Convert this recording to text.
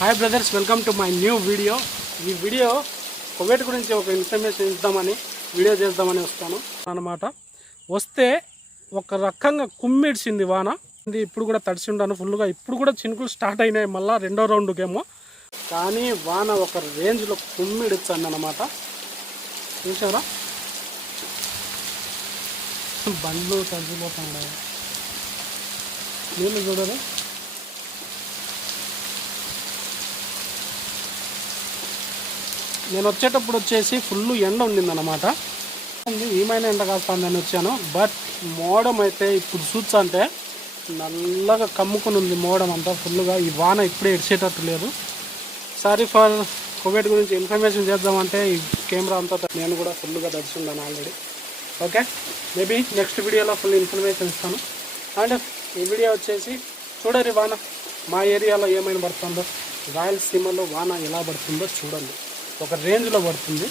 Hi brothers, welcome to my new video. ఈ video Kuwait గురించి ఒక ఇన్ఫర్మేషన్ ఇద్దామని వీడియో చేద్దామని వస్తాను అన్నమాట. వస్తే ఒక రకంగా కుమ్మిడిచింది వాన. ఇప్పుడు కూడా తడిసి ఉంటాను ఫుల్గా. ఇప్పుడు కూడా చినుకులు స్టార్ట్ అయినాయి మళ్ళీ రెండో రౌండ్కేమో. కానీ వాన ఒక రేంజ్లో కుమ్మిడిచ్చింది అన్నమాట. చూసారా, బండ్లు తడిసిపోతున్నాయి, నీళ్ళు చూడరు. నేను వచ్చేటప్పుడు వచ్చేసి ఫుల్ ఎండ ఉండిందన్నమాట. ఏమైనా ఎండ కాస్తుందని వచ్చాను. బట్ మోడం అయితే ఇప్పుడు చూస్తా అంటే నల్లగా కమ్ముకుని ఉంది మోడం అంతా ఫుల్గా. ఈ వాన ఇప్పుడే ఎడిచేటట్టు లేదు. సారీ ఫర్ కోవిడ్ గురించి ఇన్ఫర్మేషన్ చేద్దామంటే ఈ కెమెరా అంతా నేను కూడా ఫుల్గా తడిచున్నాను ఆల్రెడీ. ఓకే, మేబీ నెక్స్ట్ వీడియోలో ఫుల్ ఇన్ఫర్మేషన్ ఇస్తాను. అండ్ ఈ వీడియో వచ్చేసి చూడరి వాన మా ఏరియాలో ఏమైనా పడుతుందో, రాయలసీమలో వాన ఎలా పడుతుందో చూడండి. ఒక రేంజ్లో పడుతుంది.